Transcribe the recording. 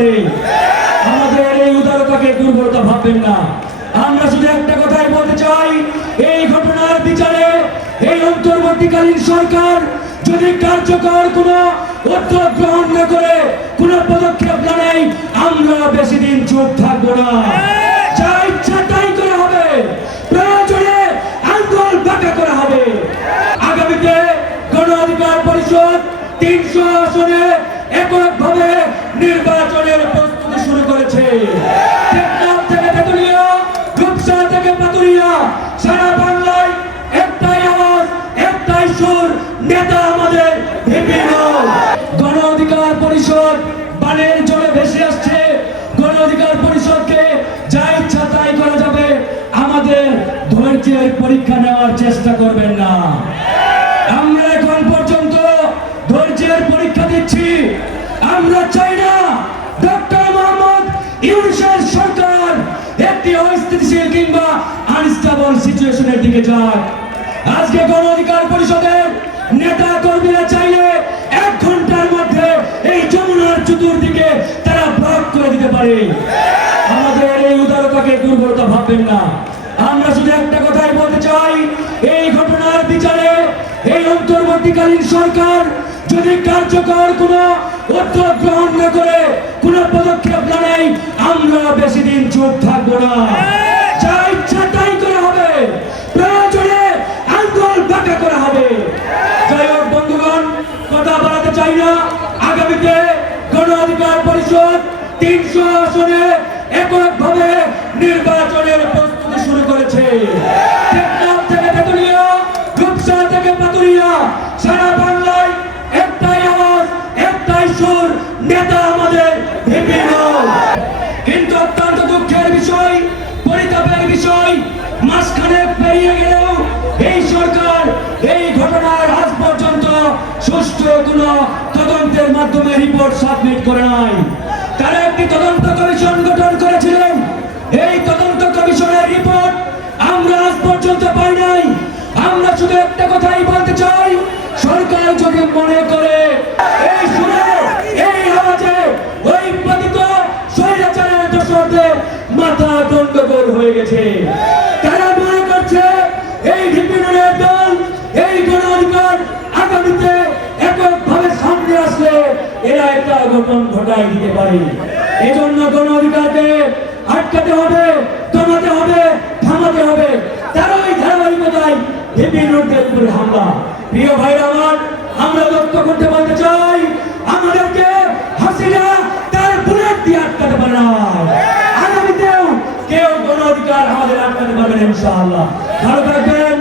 পারে। আমাদের এই উদারতাকে দুর্বলতা ভাববেন না। আমরা শুধু একটা কথাই বলতে চাই, এই ঘটনার বিচারে এই অন্তর্বর্তীকালীন সরকার যদি কার্যকর কোনো উদ্যোগ গ্রহণ না করে, কোনো পদক্ষেপ না নেয়, আমরা বেশি দিন চুপ থাকবো না। যা ইচ্ছা তাই করা হবে, প্রয়োজনে আন্দোলন বাঁকা করা হবে। আগামীতে গণ অধিকার পরিষদ ৩০০ আসনে এককভাবে নির্বাচনের প্রস্তুতি শুরু করেছে। টেকনাফ থেকে তেতুলিয়া, রূপসা থেকে পাতুরিয়া, সারা বাংলায় একটাই আওয়াজ, একটাই সুর, নেতা আমাদের ভিন্ন। গণ অধিকার পরিষদ বানের জলে ভেসে আসছে। গণ অধিকার পরিষদকে যা ইচ্ছা তাই করা যাবে, আমাদের ধৈর্যের পরীক্ষা নেওয়ার চেষ্টা করবেন না। আমরা এখন পর্যন্ত ধৈর্যের পরীক্ষা দিচ্ছি। আমরা চাই না ডক্টর মোহাম্মদ ইউনূসের সরকার একটি অস্থিতিশীল কিংবা আনস্টেবল সিচুয়েশনের দিকে যাক। আজকে গণ অধিকার পরিষদের নেতা কর্মীরা চাইলে 1 ঘন্টার মধ্যে এই যমুনার চতুর্দিকে তারা ব্লক করে দিতে পারে। আমাদের এই উদারতাকে দুর্বলতা ভাববেন না। আমরা শুধু একটা কথাই বলতে চাই, এই ঘটনার বিচারে এই অন্তর্বর্তীকালীন সরকার যদি কার্যকর কোনো উদ্যোগ গ্রহণ না করে, কোনো পদক্ষেপ না নেয়, আমরা বেশি দিন চুপ থাকবো না। যা ইচ্ছা তাই করা হবে, প্রয়োজনে আন্দোলন বাঁকা করা হবে। যাই হোক বন্ধুগণ, কথা বাড়াতে চাই না। আগামীতে গণ অধিকার পরিষদ ৩০০ আসনে এককভাবে নির্বাচনের প্রস্তুতি শুরু করেছে। টেকনাফ থেকে তেতুলিয়া, রূপসা থেকে পাতুরিয়া, সারা বাংলায় একটাই আওয়াজ, একটাই সুর, নেতা আমাদের ভিন্ন। কিন্তু অত্যন্ত দুঃখের বিষয়, পরিতাপের বিষয়, মাঝখানে পেরিয়ে গেলেও এই সরকার এই ঘটনার আজ পর্যন্ত সুষ্ঠু কোনো তদন্তের মাধ্যমে রিপোর্ট সাবমিট করে নাই। তারা একটি তদন্ত কমিশন গঠন করেছিলেন। এই তদন্ত কমিশনের রিপোর্ট আমরা আজ পর্যন্ত পাই নাই। আমরা শুধু একটা কথাই বলতে চাই, সরকার যদি মনে করে এই সুরে, এই আওয়াজে ওই পতিত স্বৈরাচারের দোসরদের মাথা গন্ডগোল হয়ে গেছে, তারা মনে করছে এই ভিপিনের দল, এই গণ অধিকার আগামীতে এককভাবে সামনে আসলে এরা একটা অঘটন ঘটাই দিতে পারে। এজন্য গণ অধিকারকে আটকাতে হবে, দমাতে হবে, থামাতে হবে। তারই ধারাবাহিকতায় ভিপিনের উপরে হামলা। প্রিয় ভাইরা আমার, আমরা লক্ষ্য করতে বলতে চাই, আমাদেরকে হাসিনা তার বুলেট দিয়ে আটকাতে পারে না। আগামীতেও কেউ গণ অধিকার আমাদের আটকাতে পারবে না ইনশাআল্লাহ। ভালো থাকবেন।